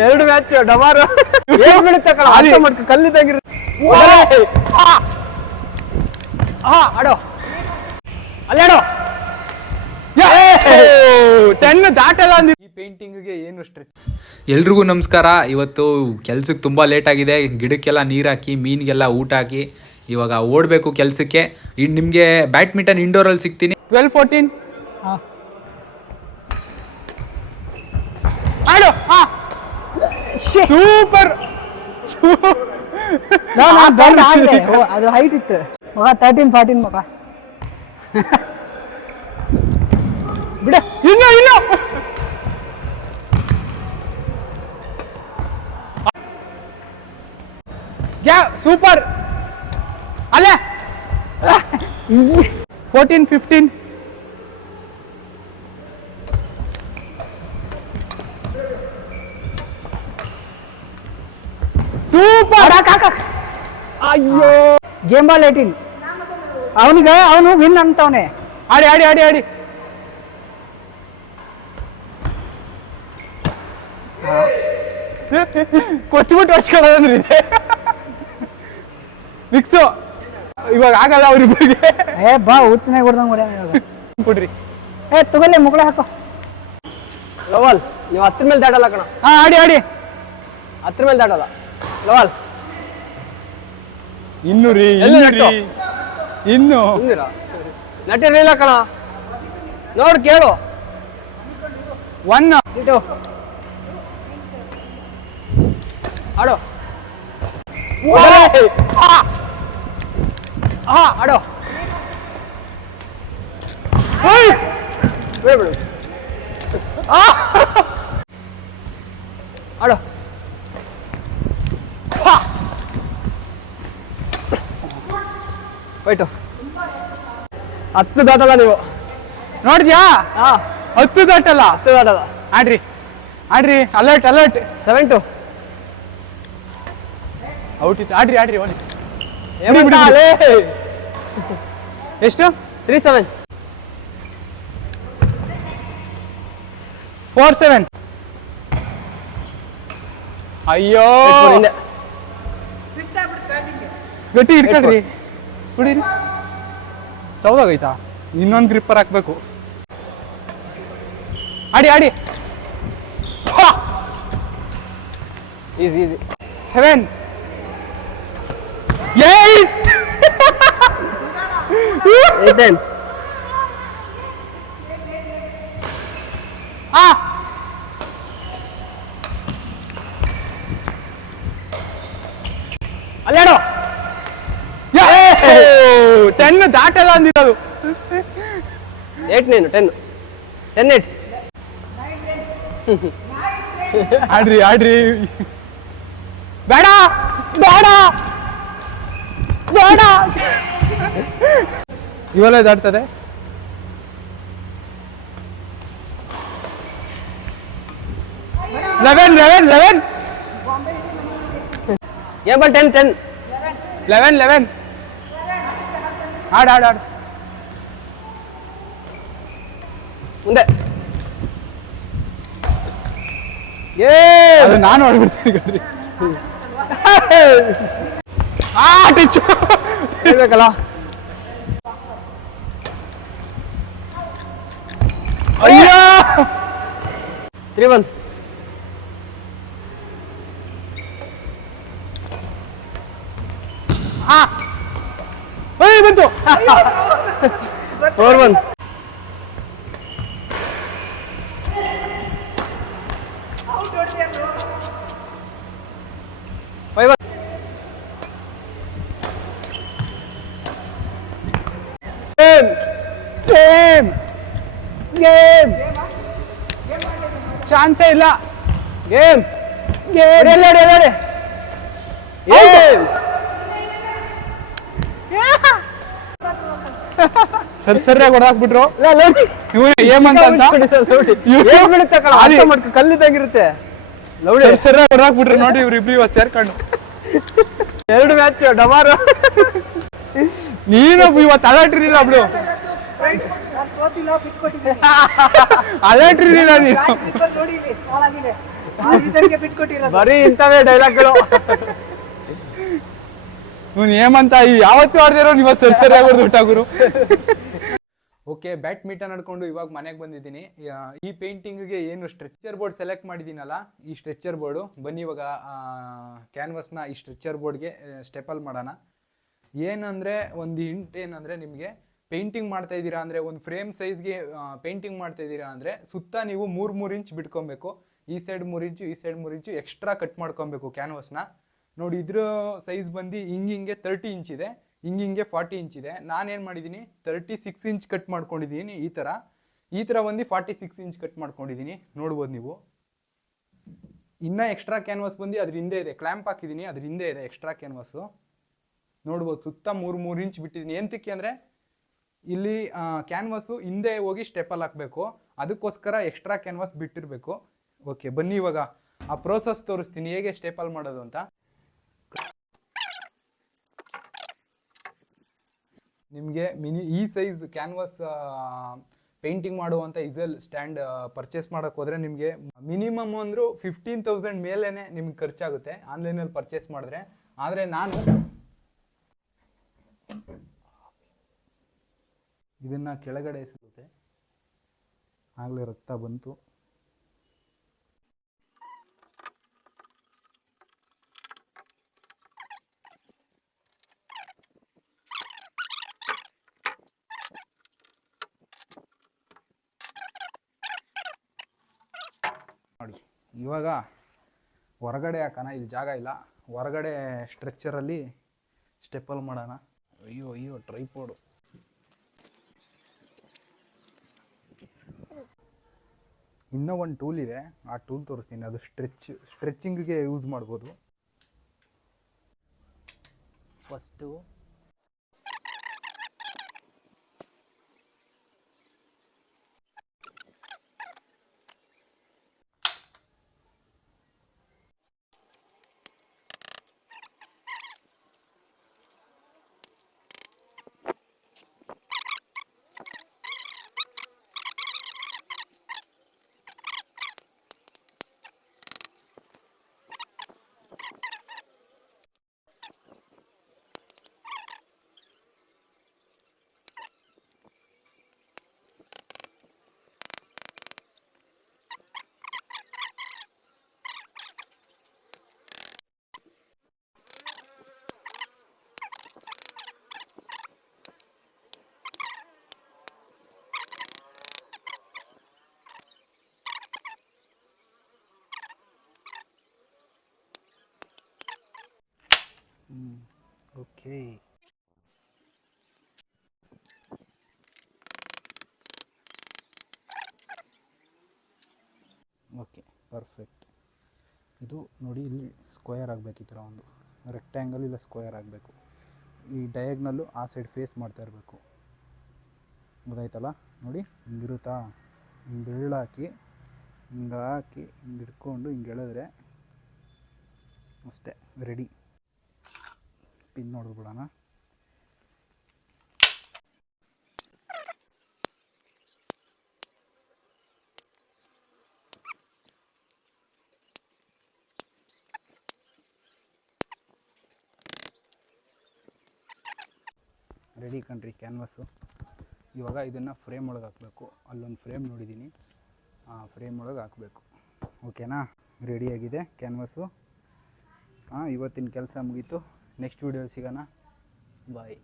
2 match ಡಮಾರು ಏನ್ ಬೀಳುತ್ತೆ ಕಣ ಮಾಡ್ಕ ಕಲ್ಲಿದ್ದಂಗಿರುತ್ತೆ. ಆಡೋ ಅಲ್ಲಿ ಆಡೋ 10 ದಾಟಲ್ಲ ಅಂದಿ. ಈ ಪೇಂಟಿಂಗ್ಗೆ ಏನು ಸ್ಟ್ರೆಸ್. ಎಲ್ರಿಗೂ ನಮಸ್ಕಾರ. ಇವತ್ತು ಕೆಲ್ಸಕ್ಕೆ ತುಂಬ ಲೇಟ್ ಆಗಿದೆ. ಗಿಡಕ್ಕೆಲ್ಲ ನೀರು ಹಾಕಿ ಮೀನಿಗೆಲ್ಲ ಊಟ ಹಾಕಿ ಇವಾಗ ಓಡಬೇಕು ಕೆಲಸಕ್ಕೆ. ನಿಮಗೆ ಬ್ಯಾಡ್ಮಿಂಟನ್ ಇಂಡೋರಲ್ಲಿ ಸಿಗ್ತೀನಿ. 12-14 ಆಡು. ಸೂಪರ್. ಅದು ಹೈಟ್ ಇತ್ತು ಮಗ. 13-14 ಮಗ. ಬಿಡ ಇನ್ನು ಸೂಪರ್. ಅಲ್ಲೇ 14-15 ಸೂಪರ್. ಅಯ್ಯೋ ಗೇಮ್ ಬಾಲ್ 18 ಅವನು ವಿನ್ ಅಂತವನೆ. ಆಡಿ ಆಡಿ ಆಡಿ ಆಡಿ. ಕೊಚ್ಚಿಬಿಟ್ಟು ಹೊಡ್ಸ್ಕೊಳ್ಳೋದಂದ್ರಿ ಮಿಕ್ಸು. ಇವಾಗ ಆಗಲ್ಲ ಅವ್ರಿಬ್ರಿಗೆ. ಬಾ ಹುಚ್ಚನಾಗಿ ಹೊಡ್ದಂಗ್ ಹೊಡ್ಯಾನ ಇವಾಗ. ಕೊಡ್ರಿ. ತಗೊಳ್ಳಿ ಮುಗಳ ಹಾಕೋ. ಲವಲ್ ನೀವು 10 ಮೇಲೆ ದಾಟಲ್ಲ ಕಣ. ಆಡಿ ಆಡಿ. 10 ಮೇಲೆ ದಾಟಲ್ಲ ಲವಲ್. ಇನ್ನು ರೀ ಇನ್ನು ನಟಿರಲಿಲ್ಲ ಕಣ. ನೋಡ್ ಕೇಳು. 1 ಆಡೋ ಆಡೋ. ಬಿಡು ಆಡೋ. ಬೈಟು 10 ದಾಟಲ್ಲ ನೀವು. ನೋಡಿದ್ಯಾ? 10 ದಾಟಲ್ಲ. ಆಡ್ರಿ ಆಡ್ರಿ. Alert alert. 7-2 ಔಟ್ ಇತ್ತು. ಆಡ್ರಿ ಆಡ್ರಿ. ಎಷ್ಟು? 3-7 4-7. ಅಯ್ಯೋ ಗಟ್ಟಿ ಇಟ್ಕೊಳ್ರಿ. ಕುಡೀರಿ. ಸೌದಾಗೈತಾ? ಇನ್ನೊಂದು ಗ್ರಿಪ್ಪರ್ ಹಾಕ್ಬೇಕು. ಆಡಿ ಆಡಿ. ಈಸಿ 7 8 10 ಅಲ್ಲಾಡೋ. 10 ದಾಟಲ್ಲ ಅಂದಿರೋದು. 10-8 ಆಡ್ರಿ ಆಡ್ರಿ. ಬೇಡ ಬೇಡ ಬೇಡ. ಇವೆಲ್ಲ ದಾಟ್ತದೆ. 11 ಏನ್ 10 11 ಆಡ್ ಆಡ್ ಆಡ್. ಮುಂದೆ ಅದು ನಾನು ಹೊಡ್ಬಿಡ್ತೀನಿ. ಹೇಳ್ಬೇಕಲ್ಲ. ಅಯ್ಯೋ 3-1 ಬಂತು. 4-1 5-1 ಗೇಮ್ ಚಾನ್ಸೇ ಇಲ್ಲ. ಗೇಮ್ ಸರಿಯಾಗಿ ಹೊಡೆದಾಕ್ಬಿಟ್ರು. ಏಮಂತ ಕಲ್ಲಿದ್ದಂಗಿರುತ್ತೆ. ಸರಿಯಾಗಿ ಹೊಡೆದಾಕ್ಬಿಟ್ರು ನೋಡಿ ಇವ್ರಿಬ್ರು ಇವತ್ತು ಸೇರ್ಕೊಂಡು. 2 ಮ್ಯಾಚ್ ಡಮಾರು. ನೀನು ಇವತ್ತು ಅಲರ್ಟ್ರಿಲ್ಲ ಬಿಡು. ಅಲರ್ಟ್ರಿಲ್ಲ ನೀನು. ಬಿಟ್ಕೊಟ್ಟಿರೋದು. ಬರೀ ಇಂಥವೇ ಡೈಲಾಗ್ಗಳು. ಇವ್ನು ಹೇಮಂತ ಯಾವತ್ತೂ ಆಡ್ದಿರೋ ಇವತ್ತು ಸರಿಯಾಗಿ ಹೊಡೆದು ಗುರು. ಓಕೆ, ಬ್ಯಾಡ್ಮಿಂಟನ್ ಆಡ್ಕೊಂಡು ಇವಾಗ ಮನೆಗೆ ಬಂದಿದ್ದೀನಿ. ಈ ಪೇಂಟಿಂಗ್ಗೆ ಏನು ಸ್ಟ್ರೆಚರ್ ಬೋರ್ಡ್ ಸೆಲೆಕ್ಟ್ ಮಾಡಿದ್ದೀನಲ್ಲ, ಈ ಸ್ಟ್ರೆಚರ್ ಬೋರ್ಡು ಬನ್ನಿ ಇವಾಗ ಕ್ಯಾನ್ವಸ್ನ ಈ ಸ್ಟ್ರೆಚರ್ ಬೋರ್ಡ್ಗೆ ಸ್ಟೆಪಲ್ ಮಾಡೋಣ. ಏನಂದರೆ ಒಂದು ಹಿಂಟ್ ಏನಂದರೆ, ನಿಮಗೆ ಪೇಂಟಿಂಗ್ ಮಾಡ್ತಾ ಇದ್ದೀರಾ ಅಂದರೆ, ಒಂದು ಫ್ರೇಮ್ ಸೈಜ್ಗೆ ಪೇಂಟಿಂಗ್ ಮಾಡ್ತಾ ಇದ್ದೀರಾ ಅಂದರೆ ಸುತ್ತ ನೀವು 3 ಇಂಚ್ ಬಿಟ್ಕೊಬೇಕು. ಈ ಸೈಡ್ 3 ಇಂಚು, ಈ ಸೈಡ್ 3 ಇಂಚು ಎಕ್ಸ್ಟ್ರಾ ಕಟ್ ಮಾಡ್ಕೊಬೇಕು ಕ್ಯಾನ್ವಸ್ನ. ನೋಡಿ, ಇದ್ರ ಸೈಜ್ ಬಂದು ಹಿಂಗೆ 30 ಇಂಚ್ ಇದೆ, ಹಿಂಗೆ 40 ಇಂಚ್ ಇದೆ. ನಾನೇನು ಮಾಡಿದ್ದೀನಿ, 36 ಇಂಚ್ ಕಟ್ ಮಾಡ್ಕೊಂಡಿದ್ದೀನಿ. ಈ ಥರ ಬಂದು 46 ಇಂಚ್ ಕಟ್ ಮಾಡ್ಕೊಂಡಿದ್ದೀನಿ. ನೋಡ್ಬೋದು ನೀವು. ಇನ್ನೂ ಎಕ್ಸ್ಟ್ರಾ ಕ್ಯಾನ್ವಾಸ್ ಬಂದು ಅದ್ರ ಹಿಂದೆ ಇದೆ, ಕ್ಲ್ಯಾಂಪ್ ಹಾಕಿದ್ದೀನಿ, ಅದ್ರ ಹಿಂದೆ ಇದೆ ಎಕ್ಸ್ಟ್ರಾ ಕ್ಯಾನ್ವಾಸು. ನೋಡ್ಬೋದು, ಸುತ್ತ 3 ಇಂಚ್ ಬಿಟ್ಟಿದ್ದೀನಿ. ಎಂತಕ್ಕೆ ಅಂದರೆ ಇಲ್ಲಿ ಕ್ಯಾನ್ವಾಸು ಹಿಂದೆ ಹೋಗಿ ಸ್ಟೆಪಲ್ ಹಾಕಬೇಕು, ಅದಕ್ಕೋಸ್ಕರ ಎಕ್ಸ್ಟ್ರಾ ಕ್ಯಾನ್ವಾಸ್ ಬಿಟ್ಟಿರಬೇಕು. ಓಕೆ, ಬನ್ನಿ ಇವಾಗ ಆ ಪ್ರೋಸೆಸ್ ತೋರಿಸ್ತೀನಿ ಹೇಗೆ ಸ್ಟೆಪಲ್ ಮಾಡೋದು ಅಂತ. ನಿಮಗೆ ಈ ಸೈಜ್ ಕ್ಯಾನ್ವಾಸ್ ಪೇಂಟಿಂಗ್ ಮಾಡುವಂಥ ಇಸೆಲ್ ಸ್ಟ್ಯಾಂಡ್ ಪರ್ಚೇಸ್ ಮಾಡೋಕ್ಕೆ ಹೋದರೆ ನಿಮಗೆ ಮಿನಿಮಮ್ ಅಂದರೂ 15,000 ಮೇಲೇ ನಿಮ್ಗೆ ಖರ್ಚಾಗುತ್ತೆ ಆನ್ಲೈನಲ್ಲಿ ಪರ್ಚೇಸ್ ಮಾಡಿದ್ರೆ. ಆದರೆ ನಾನು ಇದನ್ನು ಕೆಳಗಡೆ ಎಸೆಯುತ್ತೆ, ಆಗಲೇ ರಕ್ತ ಬಂತು. ನೋಡಿ, ಇವಾಗ ಹೊರಗಡೆ ಹಾಕೋಣ, ಇಲ್ಲಿ ಜಾಗ ಇಲ್ಲ. ಹೊರಗಡೆ ಸ್ಟ್ರೆಚ್ಚರಲ್ಲಿ ಸ್ಟೆಪಲ್ ಮಾಡೋಣ. ಅಯ್ಯೋ ಟ್ರೈಪೋಡು. ಇನ್ನೂ ಒಂದು ಟೂಲ್ ಇದೆ, ಆ ಟೂಲ್ ತೋರಿಸ್ತೀನಿ. ಅದು ಸ್ಟ್ರೆಚ್ಚಿಂಗ್ಗೆ ಯೂಸ್ ಮಾಡ್ಬೋದು. First okay, okay perfect. ಇದು ನೋಡಿ, ಇಲ್ಲಿ ಸ್ಕ್ವೇರ್ ಆಗಬೇಕು, ಈ ಥರ ಒಂದು ರೆಕ್ಟ್ಯಾಂಗಲ್ ಇಲ್ಲ ಸ್ಕ್ವೇರ್ ಆಗಬೇಕು. ಈ ಡಯಾಗ್ನಲ್ಲು ಆ ಸೈಡ್ ಫೇಸ್ ಮಾಡ್ತಾ ಇರಬೇಕು. ಗೊತ್ತಾಯ್ತಲ್ಲ? ನೋಡಿ, ಹಿಂಗಿರುತ್ತಾ, ಹಿಂಗೆ ಬೆಳ್ಳಾಕಿ ಹಿಂಗೆ ಹಿಡ್ಕೊಂಡು ಹಿಂಗೆ ಎಳೆದ್ರೆ ಅಷ್ಟೇ, ರೆಡಿ. ಪಿನ್ ನೋಡ್ಬಿಡೋಣ. ರೆಡಿ ಕಣ್ರಿ ಕ್ಯಾನ್ವಾಸು. ಇವಾಗ ಇದನ್ನು ಫ್ರೇಮ್ ಒಳಗೆ ಹಾಕಬೇಕು. ಅಲ್ಲೊಂದು ಫ್ರೇಮ್ ನೋಡಿದ್ದೀನಿ, ಆ ಫ್ರೇಮ್ ಒಳಗೆ ಹಾಕಬೇಕು. ಓಕೆನಾ? ರೆಡಿಯಾಗಿದೆ ಕ್ಯಾನ್ವಾಸು. ಇವತ್ತಿನ ಕೆಲಸ ಮುಗೀತು. ನೆಕ್ಸ್ಟ್ ವೀಡಿಯೋಲಿ ಸಿಗೋಣ. ಬಾಯ್.